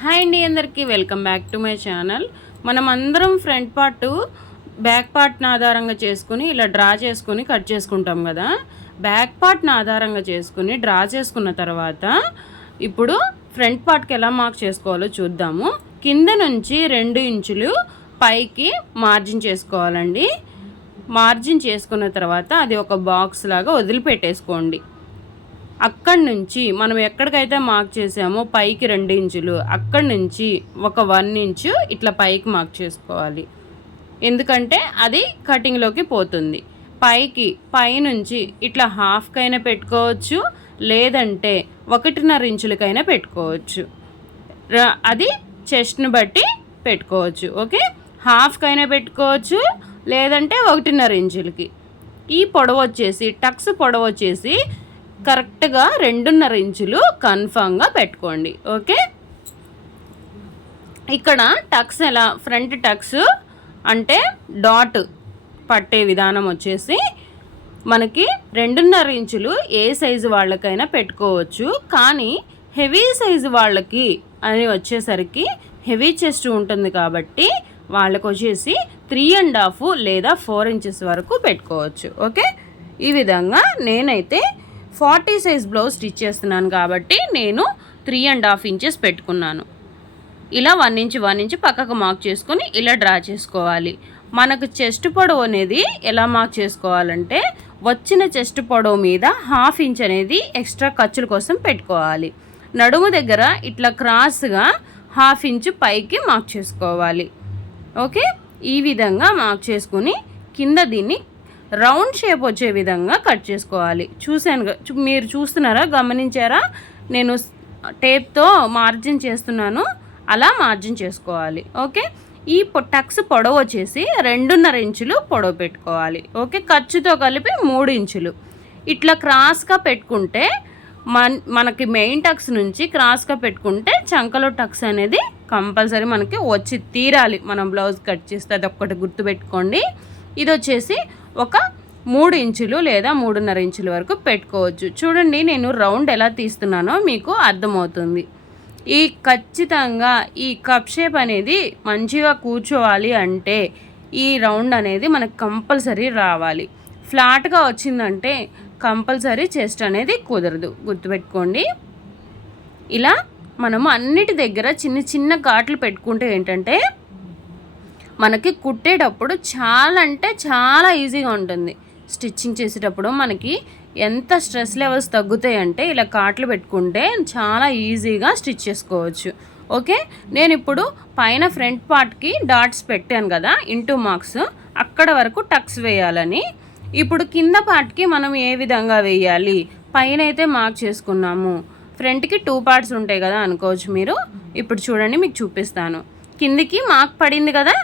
Hi అండి అందరికీ welcome back to my channel. మనం అందరం ఫ్రంట్ పార్ట్ బ్యాక్ పార్ట్ని ఆధారంగా చేసుకుని ఇలా డ్రా చేసుకుని కట్ చేసుకుంటాం కదా. బ్యాక్ పార్ట్ని ఆధారంగా చేసుకుని డ్రా చేసుకున్న తర్వాత ఇప్పుడు ఫ్రంట్ పార్ట్కి ఎలా మార్క్ చేసుకోవాలో చూద్దాము. కింద నుంచి రెండు ఇంచులు పైకి మార్జిన్ చేసుకోవాలండి. మార్జిన్ చేసుకున్న తర్వాత అది ఒక బాక్స్ లాగా వదిలిపెట్టేసుకోండి. అక్కడి నుంచి మనం ఎక్కడికైతే మార్క్ చేసామో పైకి రెండు ఇంచులు అక్కడి నుంచి ఒక వన్ ఇంచు ఇట్లా పైకి మార్క్ చేసుకోవాలి. ఎందుకంటే అది కటింగ్లోకి పోతుంది. పైకి పైనుంచి ఇట్లా హాఫ్కైనా పెట్టుకోవచ్చు లేదంటే ఒకటిన్నర ఇంచులకైనా పెట్టుకోవచ్చు. అది చెస్ట్ని బట్టి పెట్టుకోవచ్చు ఓకే? హాఫ్కైనా పెట్టుకోవచ్చు లేదంటే ఒకటిన్నర ఇంచులకి. ఈ పొడవు వచ్చేసి టక్స్ పొడవు వచ్చేసి కరెక్ట్గా రెండున్నర ఇంచులు కన్ఫామ్గా పెట్టుకోండి. ఓకే? ఇక్కడ టక్స్ ఎలా ఫ్రంట్ టక్స్ అంటే డాట్ పట్టే విధానం వచ్చేసి మనకి రెండున్నర ఇంచులు ఏ సైజు వాళ్ళకైనా పెట్టుకోవచ్చు. కానీ హెవీ సైజు వాళ్ళకి అని వచ్చేసరికి హెవీ చెస్ట్ ఉంటుంది కాబట్టి వాళ్ళకు వచ్చేసి త్రీ అండ్ హాఫ్ లేదా ఫోర్ ఇంచెస్ వరకు పెట్టుకోవచ్చు. ఓకే? ఈ విధంగా నేనైతే ఫార్టీ సైజ్ బ్లౌజ్ స్టిచ్ చేస్తున్నాను కాబట్టి నేను త్రీ అండ్ హాఫ్ ఇంచెస్ పెట్టుకున్నాను. ఇలా వన్ ఇంచ్ వన్ ఇంచ్ పక్కకు మార్క్ చేసుకొని ఇలా డ్రా చేసుకోవాలి. మనకు చెస్ట్ పొడవు అనేది ఎలా మార్క్ చేసుకోవాలంటే వచ్చిన చెస్ట్ పొడవు మీద హాఫ్ ఇంచ్ అనేది ఎక్స్ట్రా ఖర్చుల కోసం పెట్టుకోవాలి. నడుము దగ్గర ఇట్లా క్రాస్గా హాఫ్ ఇంచ్ పైకి మార్క్ చేసుకోవాలి. ఓకే? ఈ విధంగా మార్క్ చేసుకుని కింద దీన్ని రౌండ్ షేప్ వచ్చే విధంగా కట్ చేసుకోవాలి. చూశాను మీరు చూస్తున్నారా? గమనించారా? నేను టేప్తో మార్జిన్ చేస్తున్నాను. అలా మార్జిన్ చేసుకోవాలి. ఓకే? ఈ టక్స్ పొడవు వచ్చేసి రెండున్నర ఇంచులు పొడవు పెట్టుకోవాలి. ఓకే? ఖర్చుతో కలిపి మూడు ఇంచులు. ఇట్లా క్రాస్గా పెట్టుకుంటే మన మనకి మెయిన్ టక్స్ నుంచి క్రాస్గా పెట్టుకుంటే చంకలో టక్స్ అనేది కంపల్సరీ మనకి వచ్చి తీరాలి. మనం బ్లౌజ్ కట్ చేస్తే అది ఒక్కటి గుర్తుపెట్టుకోండి. ఇది వచ్చేసి ఒక మూడు ఇంచులు లేదా మూడున్నర ఇంచుల వరకు పెట్టుకోవచ్చు. చూడండి నేను రౌండ్ ఎలా తీస్తున్నానో మీకు అర్థమవుతుంది. ఈ ఖచ్చితంగా ఈ కప్ షేప్ అనేది మంచిగా కూర్చోవాలి అంటే ఈ రౌండ్ అనేది మనకు కంపల్సరీ రావాలి. ఫ్లాట్గా వచ్చిందంటే కంపల్సరీ చెస్ట్ అనేది కుదరదు. గుర్తుపెట్టుకోండి. ఇలా మనము అన్నిటి దగ్గర చిన్న చిన్న ఘాట్లు పెట్టుకుంటే ఏంటంటే మనకి కుట్టేటప్పుడు చాలా అంటే చాలా ఈజీగా ఉంటుంది. స్టిచ్చింగ్ చేసేటప్పుడు మనకి ఎంత స్ట్రెస్ లెవెల్స్ తగ్గుతాయి అంటే ఇలా కాట్లు పెట్టుకుంటే చాలా ఈజీగా స్టిచ్ చేసుకోవచ్చు. ఓకే? నేను ఇప్పుడు పైన ఫ్రంట్ పార్ట్కి డాట్స్ పెట్టాను కదా ఇంటూ మార్క్స్. అక్కడ వరకు టక్స్ వేయాలని. ఇప్పుడు కింద పార్ట్కి మనం ఏ విధంగా వేయాలి? పైన అయితే మార్క్ చేసుకున్నాము. ఫ్రంట్కి టూ పార్ట్స్ ఉంటాయి కదా అనుకోవచ్చు మీరు. ఇప్పుడు చూడండి మీకు చూపిస్తాను. కిందికి మార్క్ పడింది కదా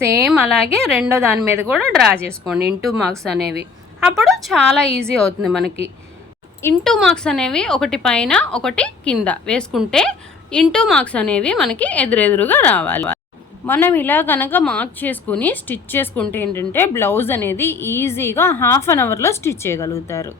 సేమ్ అలాగే రెండో దాని మీద కూడా డ్రా చేసుకోండి. ఇంటూ మార్క్స్ అనేవి. అప్పుడు చాలా ఈజీ అవుతుంది మనకి. ఇంటూ మార్క్స్ అనేవి ఒకటి పైన ఒకటి కింద వేసుకుంటే ఇంటూ మార్క్స్ అనేవి మనకి ఎదురెదురుగా రావాలి. మనం ఇలా కనుక మార్క్ చేసుకుని స్టిచ్ చేసుకుంటే ఏంటంటే బ్లౌజ్ అనేది ఈజీగా హాఫ్ అన్ అవర్లో స్టిచ్ చేయగలుగుతారు.